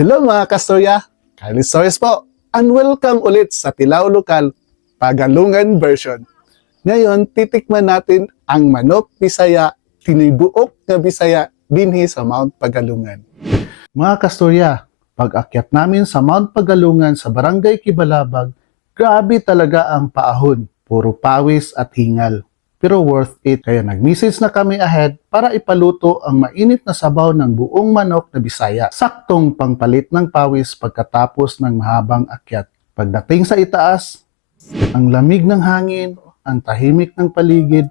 Hello mga kastorya, Carly Soares po, and welcome ulit sa Tilaw Lokal Pagalungan version. Ngayon, titikman natin ang manok Bisaya, tinibuok na Bisaya dinhi sa Mount Pagalungan. Mga kastorya, pag akyat namin sa Mount Pagalungan sa Barangay Kibalabag, grabe talaga ang paahon, puro pawis at hingal. Pero worth it, kaya nag-message na kami ahead para ipaluto ang mainit na sabaw ng buong manok na Bisaya. Saktong pangpalit ng pawis pagkatapos ng mahabang akyat. Pagdating sa itaas, ang lamig ng hangin, ang tahimik ng paligid,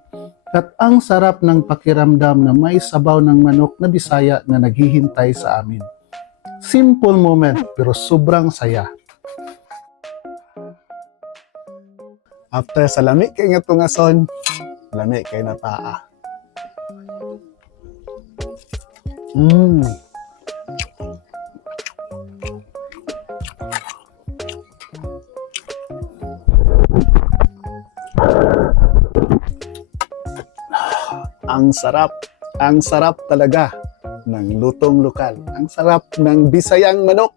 at ang sarap ng pakiramdam na may sabaw ng manok na Bisaya na naghihintay sa amin. Simple moment pero sobrang saya. After sa lamig kay nga tungason, lami kay na paa. Mm. Ang sarap, ang sarap talaga ng lutong lokal. Ang sarap ng bisayang manok.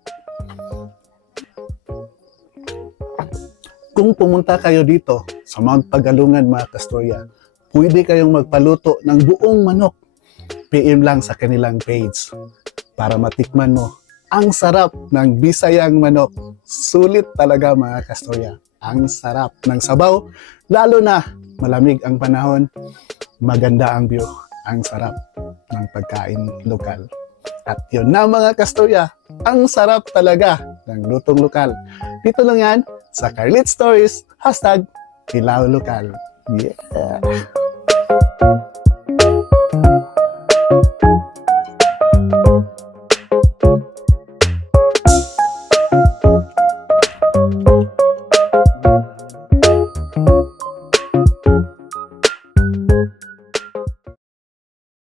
Kung pumunta kayo dito sa Mount Pagalungan mga kastorya, pwede kayong magpaluto ng buong manok. PM lang sa kanilang page para matikman mo ang sarap ng bisayang manok. Sulit talaga mga kastorya. Ang sarap ng sabaw, lalo na malamig ang panahon, maganda ang view, ang sarap ng pagkain lokal. At yun na mga kastorya, ang sarap talaga ng lutong lokal. Dito lang yan sa Carlit Stories, hashtag Pilaw Lokal. Yeah!